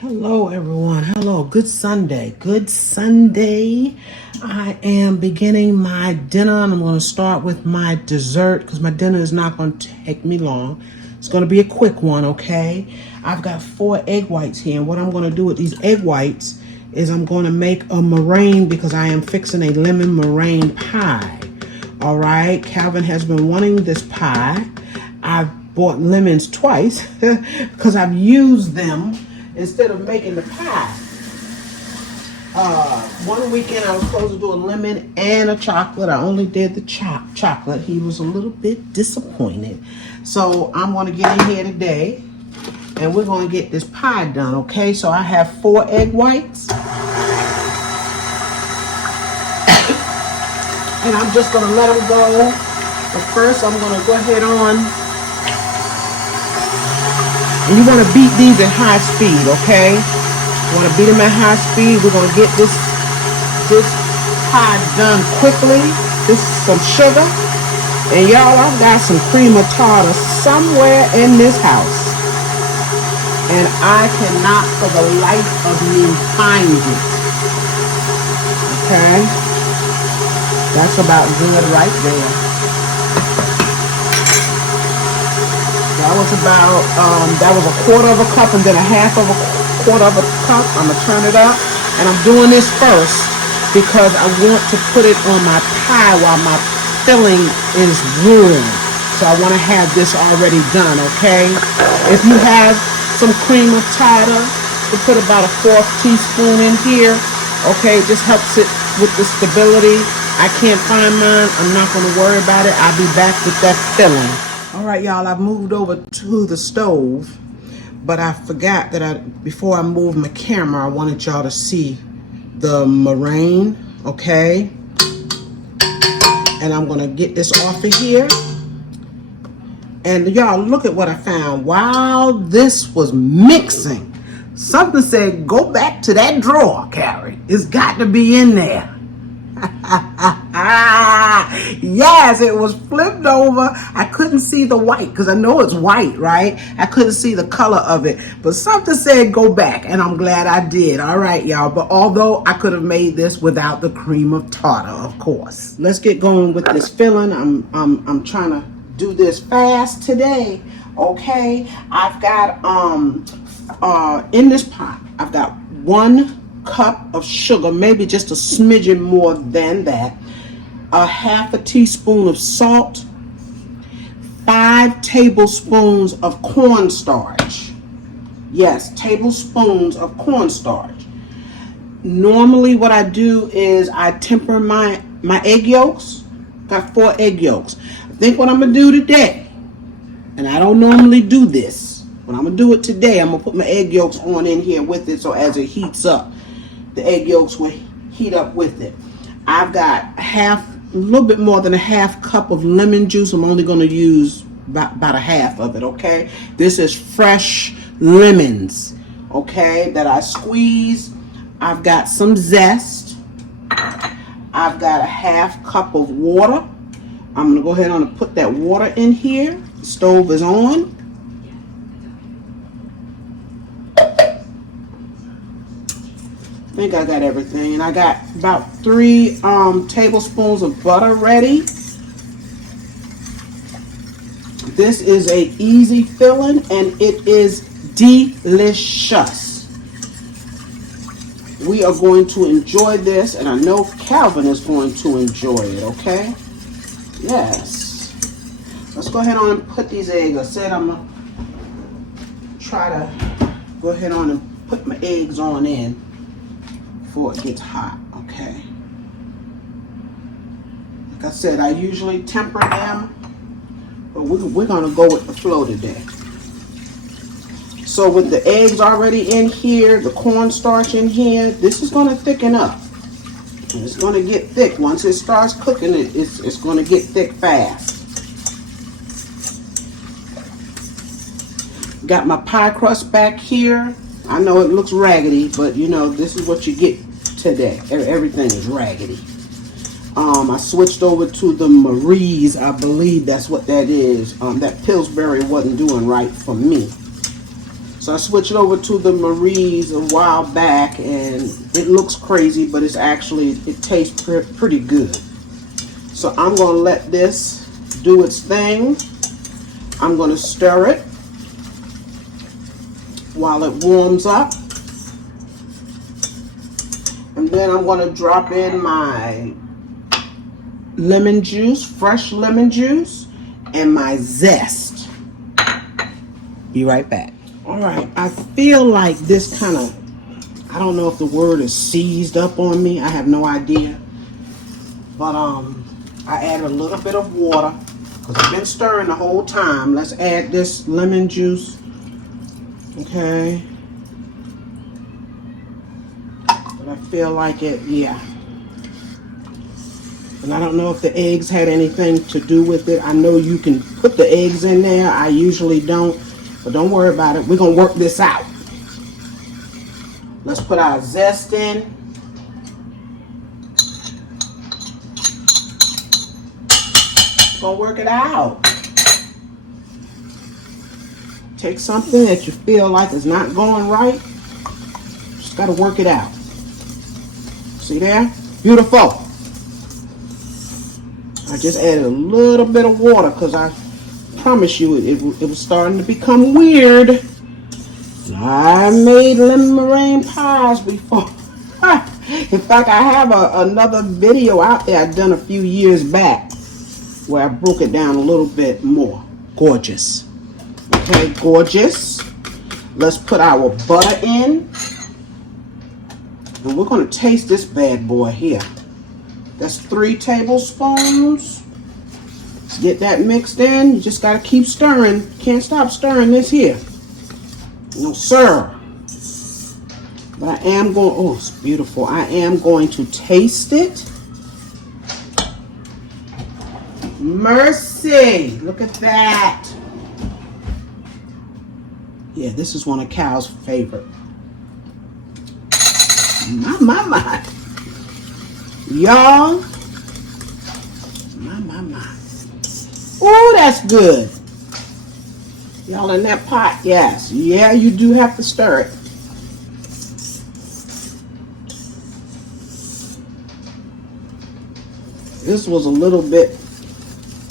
Hello everyone. Hello. Good Sunday. Good Sunday. I am beginning my dinner and I'm going to start with my dessert because my dinner is not going to take me long. It's going to be a quick one, okay? I've got 4 egg whites here, and what I'm going to do with these egg whites is I'm going to make a meringue because I am fixing a lemon meringue pie. All right? Calvin has been wanting this pie. I've bought lemons twice because I've used them instead of making the pie. One weekend I was supposed to do a lemon and a chocolate. I only did the chocolate. He was a little bit disappointed. So I'm going to get in here today and we're going to get this pie done, okay? So I have 4 egg whites. And I'm just going to let them go. But first I'm going to go ahead on. And you want to beat these at high speed, okay? You want to beat them at high speed. We're going to get this pie done quickly. This is some sugar. And y'all, I've got some cream of tartar somewhere in this house. And I cannot for the life of me find it. Okay? That's about good right there. That was a quarter of a cup and then a half of a quarter of a cup. I'm going to turn it up. And I'm doing this first because I want to put it on my pie while my filling is warm. So I want to have this already done, okay? If you have some cream of tartar, you put about a 1/4 teaspoon in here, okay? It just helps it with the stability. I can't find mine. I'm not going to worry about it. I'll be back with that filling. All right, y'all, I've moved over to the stove, but I forgot that before I moved my camera, I wanted y'all to see the meringue, okay? And I'm gonna get this off of here. And y'all, look at what I found. While this was mixing, something said, go back to that drawer, Carrie. It's got to be in there. Yes, it was flipped over. I couldn't see the white because I know it's white, right? I couldn't see the color of it, but something said go back, and I'm glad I did. All right, y'all. But although I could have made this without the cream of tartar, of course. Let's get going with this filling. I'm trying to do this fast today. Okay, I've got in this pot I've got 1 cup of sugar, maybe just a smidgen more than that, a 1/2 teaspoon of salt, 5 tablespoons of cornstarch. Yes, tablespoons of cornstarch. Normally what I do is I temper my egg yolks. Got 4 egg yolks. I think what I'm gonna do today, and I don't normally do this, but I'm gonna do it today. I'm gonna put my egg yolks on in here with it, so as it heats up, the egg yolks will heat up with it. I've got a little bit more than a 1/2 cup of lemon juice. I'm only going to use about a half of it, okay? This is fresh lemons, okay, that I squeeze. I've got some zest. I've got a 1/2 cup of water. I'm going to go ahead and put that water in here. The stove is on. I think I got everything, and I got about 3 tablespoons of butter ready. This is a easy filling and it is delicious. We are going to enjoy this, and I know Calvin is going to enjoy it, okay? Yes. Let's go ahead on and put these eggs. I said I'm gonna try to go ahead on and put my eggs on in before it gets hot, okay? Like I said, I usually temper them, but we're gonna go with the flow today. So with the eggs already in here, the cornstarch in here, this is gonna thicken up. And it's gonna get thick. Once it starts cooking, it's gonna get thick fast. Got my pie crust back here. I know it looks raggedy, but you know, this is what you get today. Everything is raggedy. I switched over to the Marie's. I believe that's what that is. That Pillsbury wasn't doing right for me. So I switched over to the Marie's a while back, and it looks crazy, but it's actually, it tastes pretty good. So I'm going to let this do its thing. I'm going to stir it while it warms up. And then I'm going to drop in my lemon juice, fresh lemon juice, and my zest. Be right back. All right, I feel like this kind of, I don't know if the word is seized up on me. I have no idea. But I added a little bit of water because I've been stirring the whole time. Let's add this lemon juice. Okay. But I feel like it, yeah. And I don't know if the eggs had anything to do with it. I know you can put the eggs in there. I usually don't. But don't worry about it. We're going to work this out. Let's put our zest in. We're going to work it out. Take something that you feel like is not going right. Just got to work it out. See there? Beautiful. I just added a little bit of water because I promise you it was starting to become weird. I made lemon meringue pies before. In fact, I have another video out there I've done a few years back where I broke it down a little bit more. Gorgeous. Okay, gorgeous. Let's put our butter in. And we're going to taste this bad boy here. That's 3 tablespoons. Let's get that mixed in. You just got to keep stirring. Can't stop stirring this here. No, sir. But I am going, oh, it's beautiful. I am going to taste it. Mercy. Look at that. Yeah, this is one of Cal's favorite. My. Y'all. My. Oh, that's good. Y'all in that pot, yes. Yeah, you do have to stir it. This was a little bit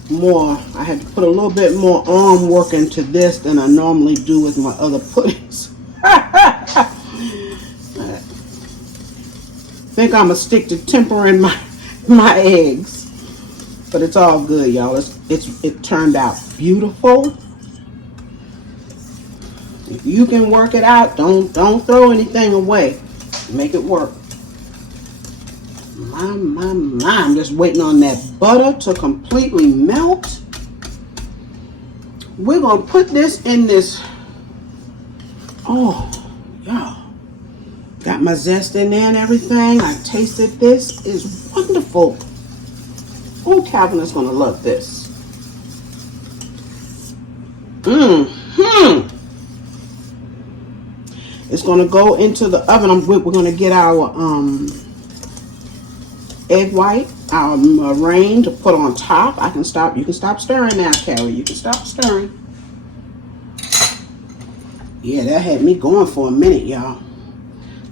more, I had to put a little bit more arm work into this than I normally do with my other puddings. I think I'm gonna stick to tempering my eggs. But it's all good, y'all. It turned out beautiful. If you can work it out, don't throw anything away. Make it work. My. I'm just waiting on that butter to completely melt. We're going to put this in this. Oh, y'all. Got my zest in there and everything. I tasted this. It's wonderful. Oh, Calvin is going to love this. It's going to go into the oven. We're going to get our egg white, our meringue to put on top. You can stop stirring now, Carrie. You can stop stirring. Yeah, that had me going for a minute, y'all.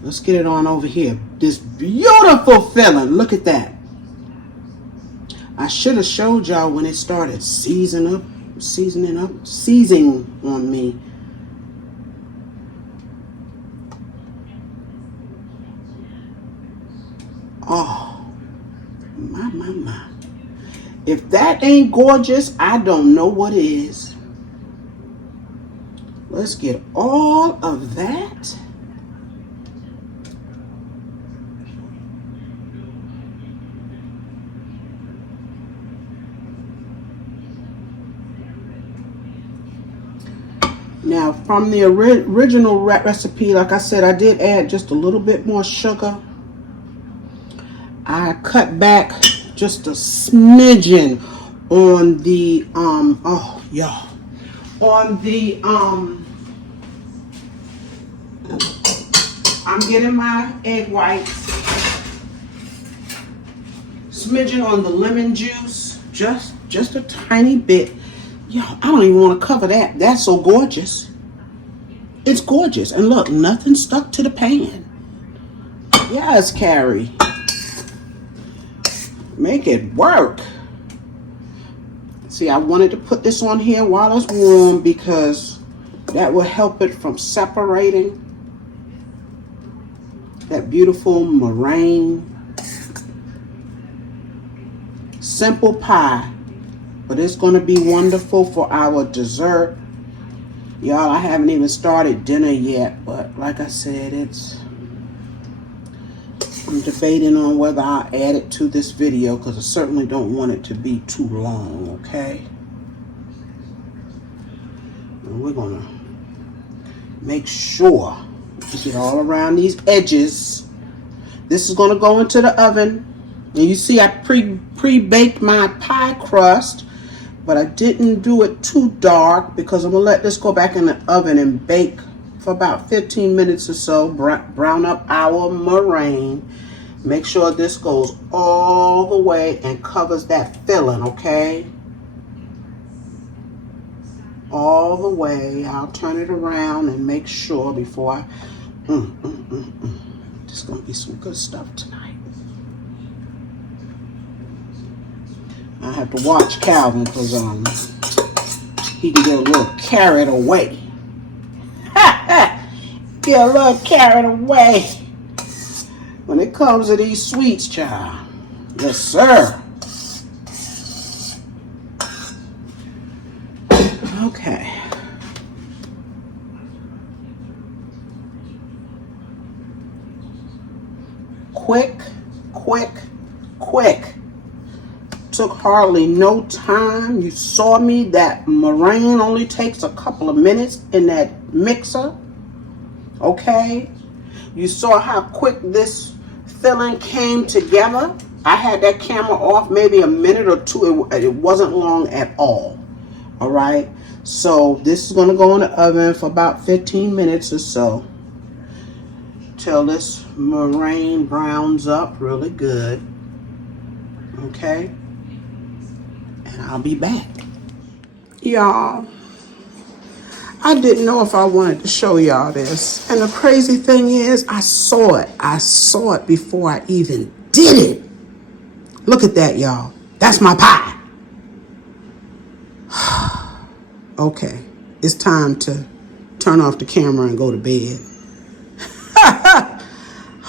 Let's get it on over here. This beautiful filling. Look at that. I should have showed y'all when it started seasoning on me. Oh, my. If that ain't gorgeous, I don't know what is. Let's get all of that. Now, from the original recipe, like I said, I did add just a little bit more sugar. I cut back just a smidgen on the I'm getting my egg whites, smidgen on the lemon juice, just a tiny bit. Yo, I don't even want to cover that. That's so gorgeous. It's gorgeous. And look, nothing stuck to the pan. Yes, Carrie. Make it work. See, I wanted to put this on here while it's warm because that will help it from separating. That beautiful meringue. Simple pie, but it's going to be wonderful for our dessert. Y'all, I haven't even started dinner yet, but like I said, I'm debating on whether I'll add it to this video because I certainly don't want it to be too long, okay? And we're going to make sure we get all around these edges. This is going to go into the oven. And you see I pre-baked my pie crust, but I didn't do it too dark because I'm going to let this go back in the oven and bake for about 15 minutes or so. Brown up our meringue. Make sure this goes all the way and covers that filling, okay? All the way. I'll turn it around and make sure before I... This is going to be some good stuff tonight. I have to watch Calvin because he can get a little carried away. Get a little carried away when it comes to these sweets, child. Yes, sir. Okay. Quick, quick, quick. Took hardly no time. You saw me. That meringue only takes a couple of minutes in that mixer. Okay? You saw how quick this filling came together. I had that camera off maybe a minute or two. It wasn't long at all. All right? So this is going to go in the oven for about 15 minutes or so till this meringue browns up really good. Okay? And I'll be back. Y'all, I didn't know if I wanted to show y'all this. And the crazy thing is, I saw it. I saw it before I even did it. Look at that, y'all. That's my pie. Okay, it's time to turn off the camera and go to bed.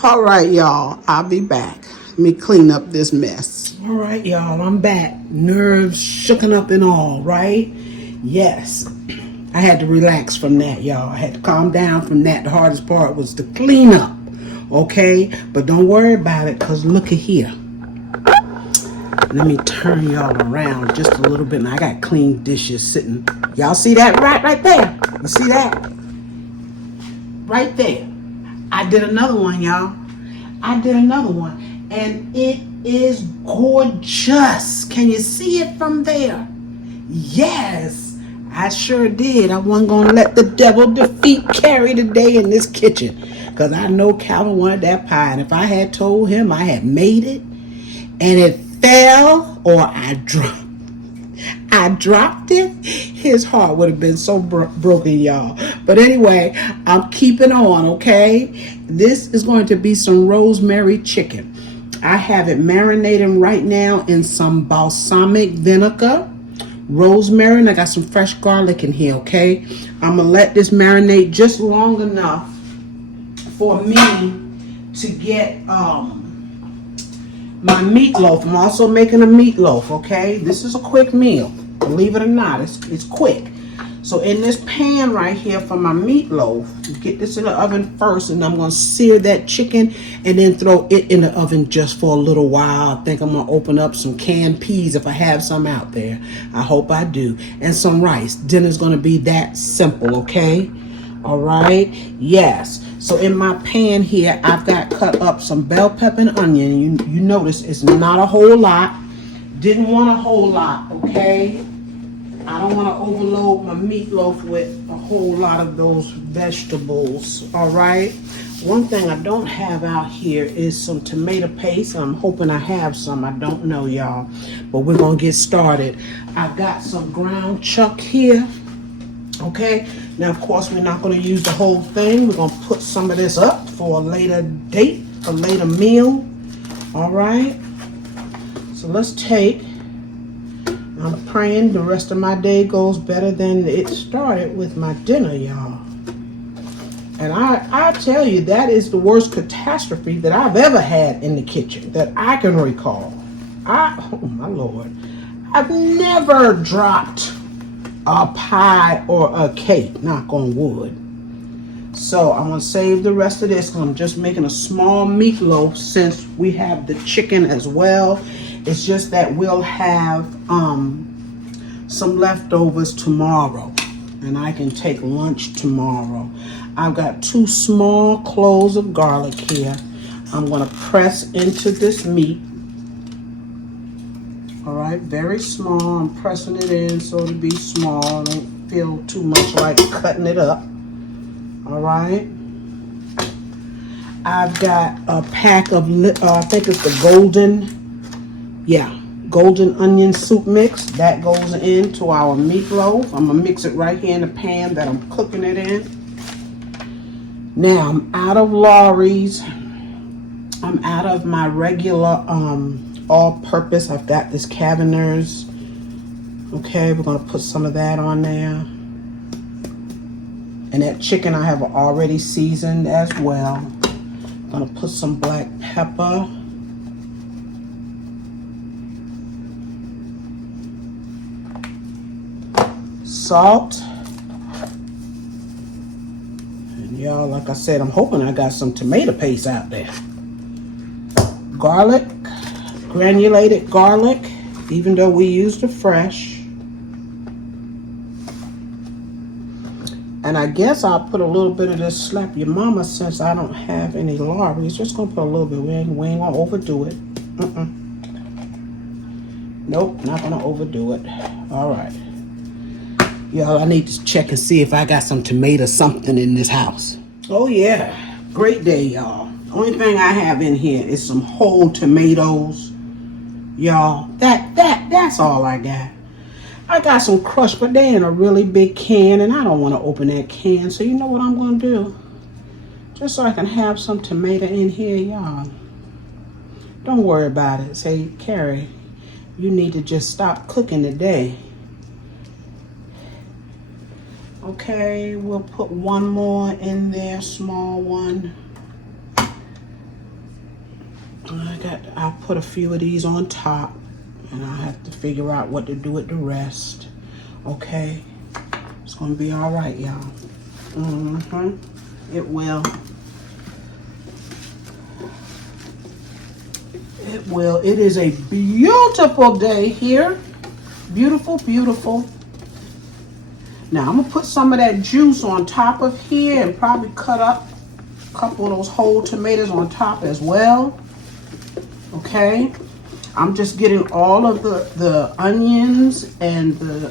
All right, y'all, I'll be back. Let me clean up this mess. All right, y'all, I'm back. Nerves shooken up and all, right? Yes, I had to relax from that, y'all. I had to calm down from that. The hardest part was the cleanup, okay? But don't worry about it, because look at here. Let me turn y'all around just a little bit. And I got clean dishes sitting. Y'all see that right there? You see that? Right there. I did another one, y'all. I did another one. And it is gorgeous. Can you see it from there? Yes, I sure did. I wasn't going to let the devil defeat Carrie today in this kitchen. Because I know Calvin wanted that pie. And if I had told him I had made it and it fell or I dropped it, his heart would have been so broken, y'all. But anyway, I'm keeping on, okay? This is going to be some rosemary chicken. I have it marinating right now in some balsamic vinegar, rosemary, and I got some fresh garlic in here, okay? I'm going to let this marinate just long enough for me to get my meatloaf. I'm also making a meatloaf, okay? This is a quick meal. Believe it or not, it's quick. So in this pan right here for my meatloaf, get this in the oven first, and I'm going to sear that chicken and then throw it in the oven just for a little while. I think I'm going to open up some canned peas if I have some out there. I hope I do. And some rice. Dinner's going to be that simple, okay? All right? Yes. So in my pan here, I've got cut up some bell pepper and onion. You notice it's not a whole lot. Didn't want a whole lot, okay? I don't want to overload my meatloaf with a whole lot of those vegetables, all right? One thing I don't have out here is some tomato paste. I'm hoping I have some. I don't know, y'all. But we're going to get started. I've got some ground chuck here, okay? Now, of course, we're not going to use the whole thing. We're going to put some of this up for a later date, a later meal. All right. So let's take, I'm praying the rest of my day goes better than it started with my dinner, y'all. And I tell you, that is the worst catastrophe that I've ever had in the kitchen that I can recall. Oh my Lord. I've never dropped a pie or a cake, knock on wood. So I'm gonna save the rest of this because I'm just making a small meatloaf since we have the chicken as well. It's just that we'll have some leftovers tomorrow and I can take lunch tomorrow. I've got 2 small cloves of garlic here. I'm gonna press into this meat. All right, very small. I'm pressing it in so it'll be small. Don't feel too much like cutting it up. All right. I've got a pack of, I think it's the golden onion soup mix. That goes into our meatloaf. I'm gonna mix it right here in the pan that I'm cooking it in. Now, I'm out of Lawry's. I'm out of my regular all-purpose. I've got this Caberner's. Okay, we're going to put some of that on there. And that chicken I have already seasoned as well. I'm going to put some black pepper. Salt. Y'all, like I said, I'm hoping I got some tomato paste out there. Garlic, granulated garlic, even though we used the fresh. And I guess I'll put a little bit of this slap your mama since I don't have any Lawry's. Just gonna put a little bit. We ain't gonna overdo it. Nope, not gonna overdo it. All right. Y'all, I need to check and see if I got some tomato something in this house. Oh yeah, great day, y'all. Only thing I have in here is some whole tomatoes. Y'all, that's all I got. I got some crushed, but they in a really big can, and I don't want to open that can. So you know what I'm gonna do? Just so I can have some tomato in here, y'all. Don't worry about it. Say, Carrie, you need to just stop cooking today. Okay, we'll put one more in there, small one. I'll put a few of these on top, and I'll have to figure out what to do with the rest. Okay, it's gonna be all right, y'all. It will. It will. It is a beautiful day here. Beautiful, beautiful. Now I'm gonna put some of that juice on top of here and probably cut up a couple of those whole tomatoes on top as well. Okay, I'm just getting all of the onions and the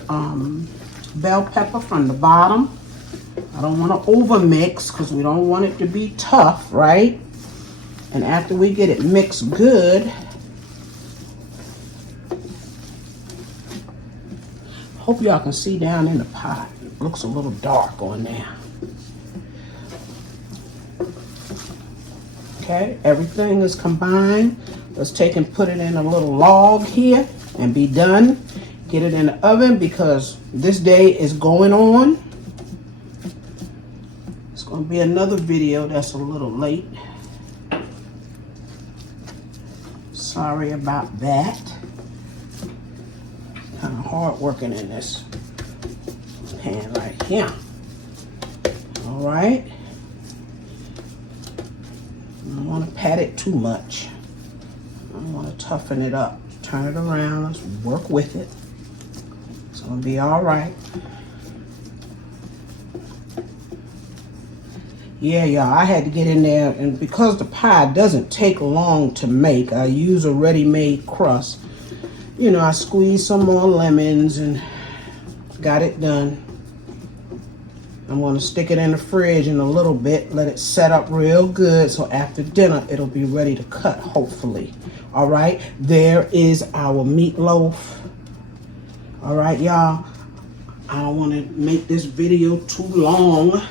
bell pepper from the bottom. I don't want to over mix because we don't want it to be tough, right? And after we get it mixed good, hope y'all can see down in the pot. It looks a little dark on there. Okay, everything is combined. Let's take and put it in a little log here and be done. Get it in the oven because this day is going on. It's going to be another video that's a little late. Sorry about that. Kind of hard working in this pan right here. All right. I don't want to pat it too much. I want to toughen it up. Turn it around. Let's work with it. It's going to be all right. Yeah, y'all, I had to get in there, and because the pie doesn't take long to make, I use a ready-made crust. You know, I squeezed some more lemons and got it done. I'm going to stick it in the fridge in a little bit, let it set up real good, so after dinner it'll be ready to cut, hopefully. All right, there is our meatloaf. All right, y'all. I don't want to make this video too long.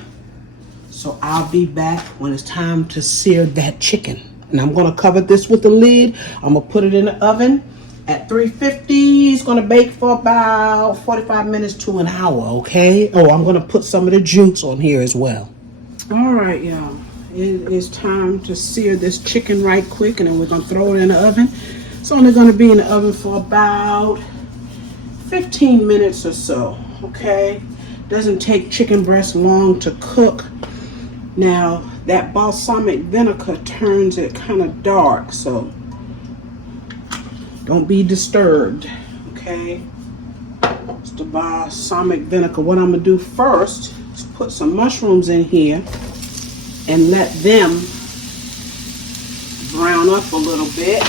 So I'll be back when it's time to sear that chicken. And I'm going to cover this with the lid. I'm going to put it in the oven at 350. It's going to bake for about 45 minutes to an hour, okay? Oh, I'm going to put some of the juice on here as well. All right, y'all. It is time to sear this chicken right quick, and then we're going to throw it in the oven. It's only going to be in the oven for about 15 minutes or so, okay? Doesn't take chicken breast long to cook. Now, that balsamic vinegar turns it kind of dark, so don't be disturbed, okay? It's the balsamic vinegar. What I'm going to do first is put some mushrooms in here and let them brown up a little bit.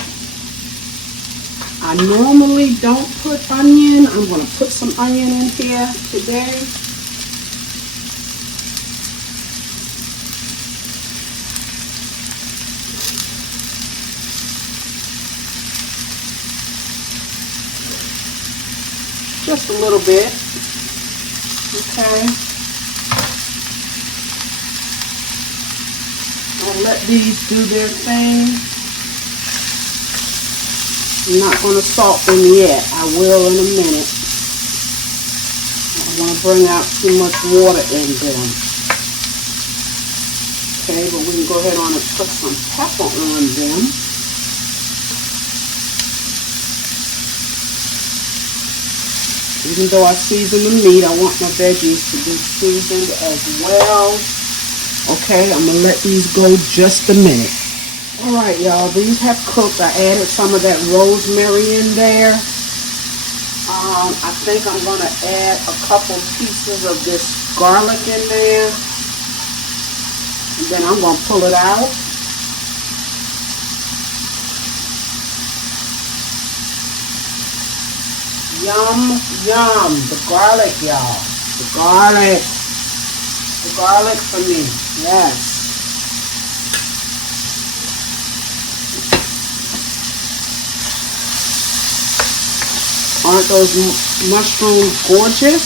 I normally don't put onion. I'm going to put some onion in here today. Just a little bit, okay? I'll let these do their thing. I'm not going to salt them yet. I will in a minute. I don't want to bring out too much water in them. Okay, but we can go ahead on and put some pepper on them. Even though I season the meat, I want my veggies to be seasoned as well. Okay, I'm going to let these go just a minute. All right, y'all, these have cooked. I added some of that rosemary in there. I think I'm going to add a couple pieces of this garlic in there. And then I'm going to pull it out. Yum, yum. The garlic, y'all. The garlic. The garlic for me. Yes. Aren't those mushrooms gorgeous?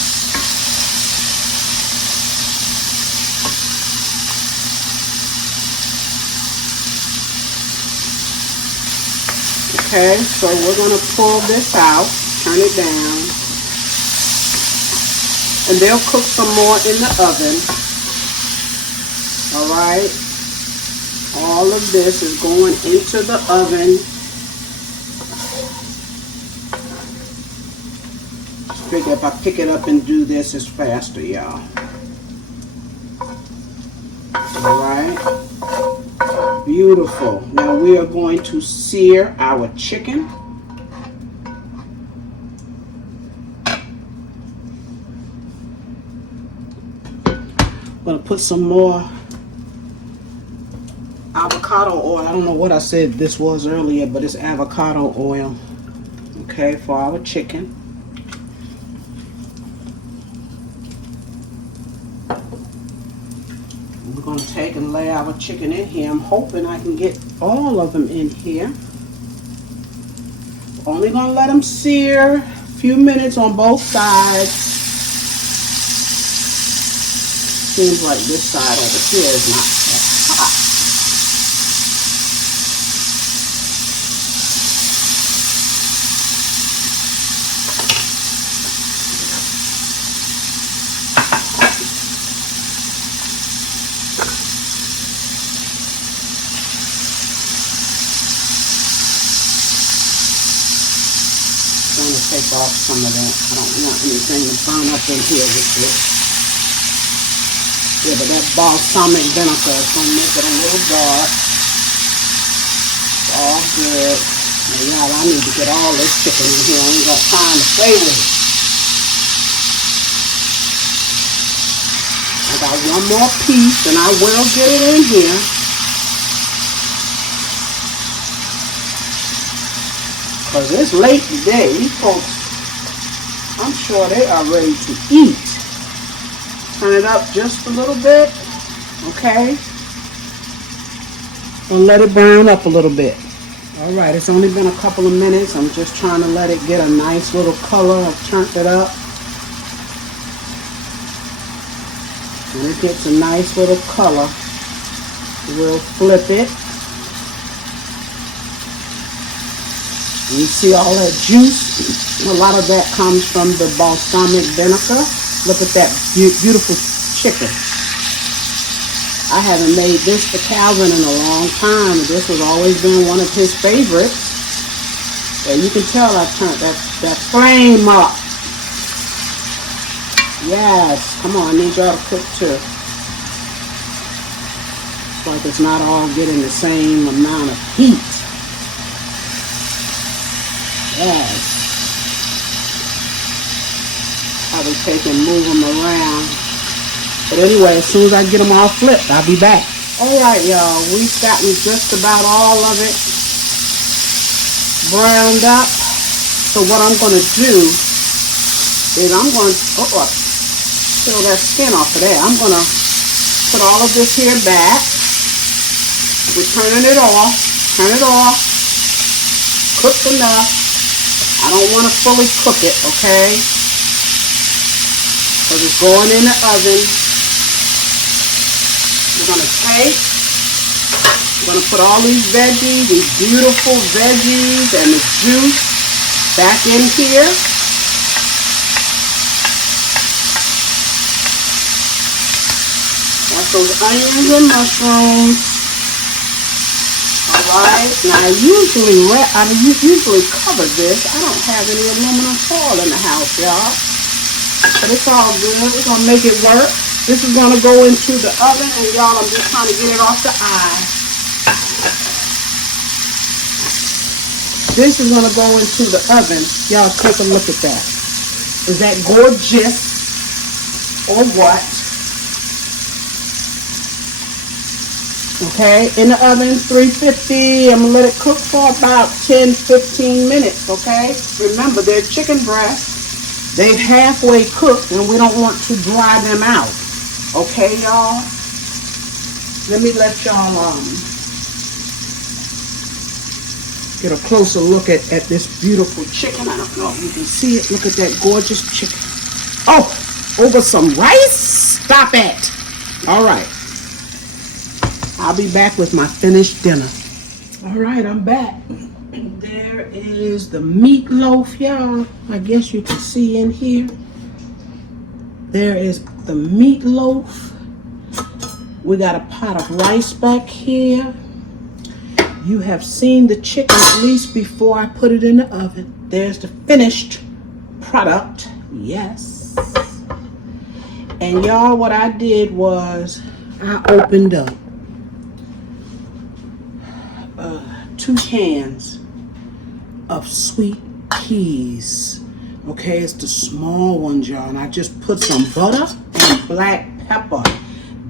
Okay, so we're going to pull this out. Turn it down, and they'll cook some more in the oven. All right, all of this is going into the oven. Just figure if I pick it up and do this, it's faster, y'all. All right, beautiful. Now we are going to sear our chicken. I'm going to put some more avocado oil. I don't know what I said this was earlier, but it's avocado oil, okay, for our chicken. We're going to take and lay our chicken in here. I'm hoping I can get all of them in here. Only going to let them sear a few minutes on both sides. Seems like this side over here is not that hot. I'm going to take off some of that. I don't want anything to burn up in here with this. Yeah, but that balsamic vinegar is going to make it a little dark. It's all good. Now, y'all, I need to get all this chicken in here. I ain't got time to play with it. I got one more piece, and I will get it in here. Because it's late today. These folks, I'm sure they are ready to eat. Turn it up just a little bit, okay? And let it burn up a little bit. All right, it's only been a couple of minutes. I'm just trying to let it get a nice little color. I've turned it up. When it gets a nice little color, we'll flip it. You see all that juice? A lot of that comes from the balsamic vinegar. Look at that beautiful chicken. I haven't made this for Calvin in a long time. This has always been one of his favorites. And you can tell I turned that flame up. Yes, come on, I need y'all to cook too. It's like it's not all getting the same amount of heat. Yes. I will take and move them around. But anyway, as soon as I get them all flipped, I'll be back. Alright, y'all, we've gotten just about all of it browned up. So what I'm going to do is I'm going to peel that skin off of there. I'm going to put all of this here back. We're turning it off. Turn it off. Cooked enough. I don't want to fully cook it, okay? Because it's going in the oven. We're going to put all these veggies, these beautiful veggies and the juice back in here. That's those onions and mushrooms. Alright, now I usually cover this. I don't have any aluminum foil in the house, y'all. But it's all good. We're going to make it work. This is going to go into the oven, and y'all, I'm just trying to get it off the eye. This is going to go into the oven. Y'all, take a look at that. Is that gorgeous or what? Okay, in the oven, 350. I'm going to let it cook for about 10-15 minutes, okay? Remember, they're chicken breasts. They've halfway cooked, and we don't want to dry them out. Okay, y'all? Let me let y'all get a closer look at this beautiful chicken. I don't know if you can see it. Look at that gorgeous chicken. Oh, over some rice? Stop it. All right. I'll be back with my finished dinner. All right, I'm back. There is the meatloaf, y'all. I guess you can see in here. There is the meatloaf. We got a pot of rice back here. You have seen the chicken at least before I put it in the oven. There's the finished product. Yes. And y'all, what I did was I opened up 2 cans of sweet peas. Okay, it's the small ones, y'all. And I just put some butter and black pepper.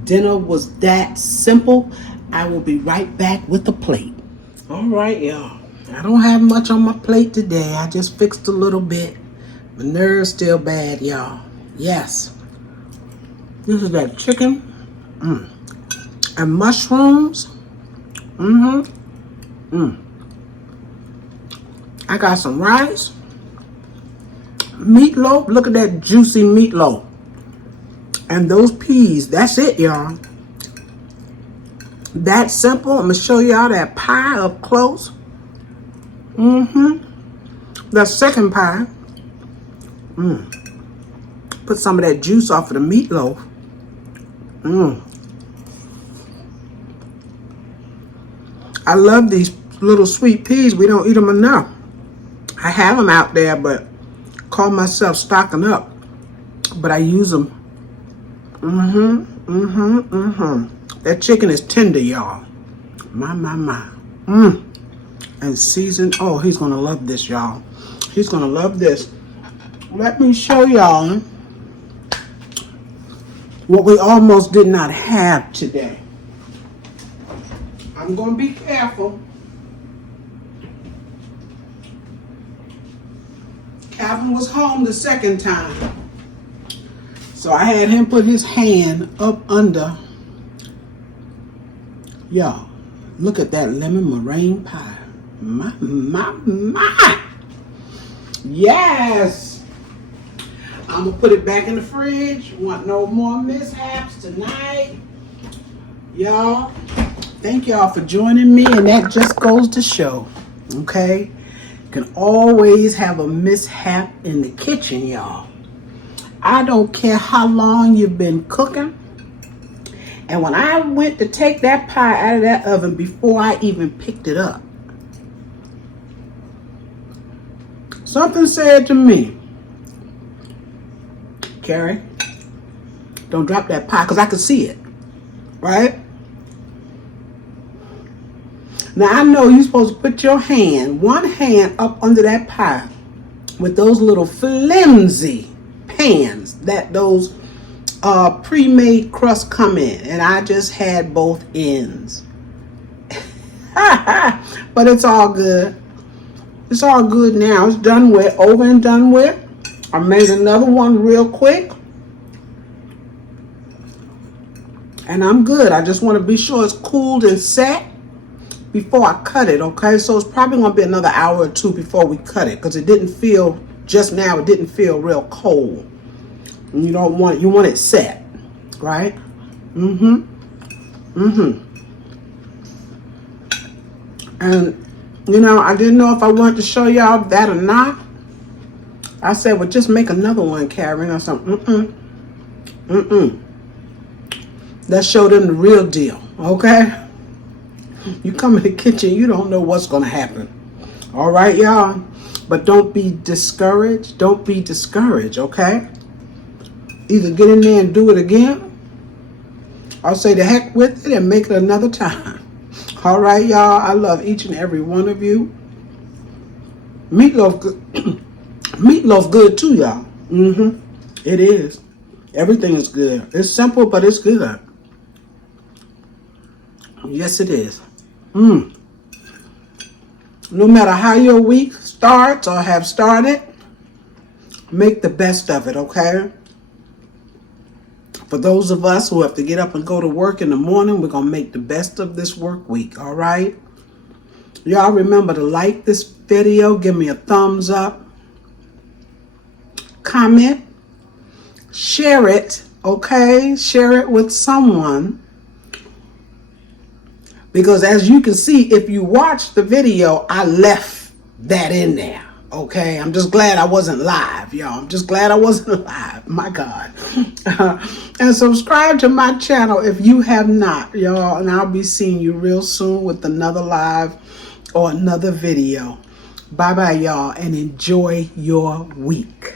Dinner was that simple. I will be right back with the plate. All right, y'all. I don't have much on my plate today. I just fixed a little bit. My nerve's still bad, y'all. Yes. This is that chicken. And mushrooms. I got some rice. Meatloaf. Look at that juicy meatloaf. And those peas. That's it, y'all. That simple. I'm going to show y'all that pie up close. The second pie. Put some of that juice off of the meatloaf. I love these little sweet peas. We don't eat them enough. I have them out there, but call myself stocking up. But I use them. That chicken is tender, y'all. My. And seasoned. Oh, he's gonna love this, y'all. He's gonna love this. Let me show y'all what we almost did not have today. I'm gonna be careful. Calvin was home the second time, so I had him put his hand up under. Y'all, look at that lemon meringue pie. My. Yes. I'm gonna put it back in the fridge. Want no more mishaps tonight. Y'all, thank y'all for joining me, and that just goes to show, okay? You can always have a mishap in the kitchen, y'all. I don't care how long you've been cooking. And when I went to take that pie out of that oven before I even picked it up, something said to me, Carrie, don't drop that pie, because I could see it, right? Now I know you're supposed to put your hand, one hand up under that pie with those little flimsy pans that those pre-made crusts come in, and I just had both ends. But it's all good. It's all good now. It's done with, over and done with. I made another one real quick, and I'm good. I just want to be sure it's cooled and set before I cut it, okay? So it's probably going to be another hour or two before we cut it, because it didn't feel, just now, it didn't feel real cold. And you don't want it, you want it set, right? And, you know, I didn't know if I wanted to show y'all that or not. I said, well, just make another one, Carrie. And I said, Let's show them the real deal, okay? You come in the kitchen, you don't know what's going to happen. All right, y'all? But don't be discouraged. Don't be discouraged, okay? Either get in there and do it again, or say the heck with it and make it another time. All right, y'all? I love each and every one of you. Meatloaf good. Meatloaf good too, y'all. It is. Everything is good. It's simple, but it's good. Yes, it is. No matter how your week starts or have started, make the best of it, okay? For those of us who have to get up and go to work in the morning, we're going to make the best of this work week, all right? Y'all remember to like this video, give me a thumbs up, comment, share it, okay? Share it with someone. Because as you can see, if you watch the video, I left that in there, okay? I'm just glad I wasn't live, y'all. I'm just glad I wasn't live, my God. And subscribe to my channel if you have not, y'all. And I'll be seeing you real soon with another live or another video. Bye-bye, y'all, and enjoy your week.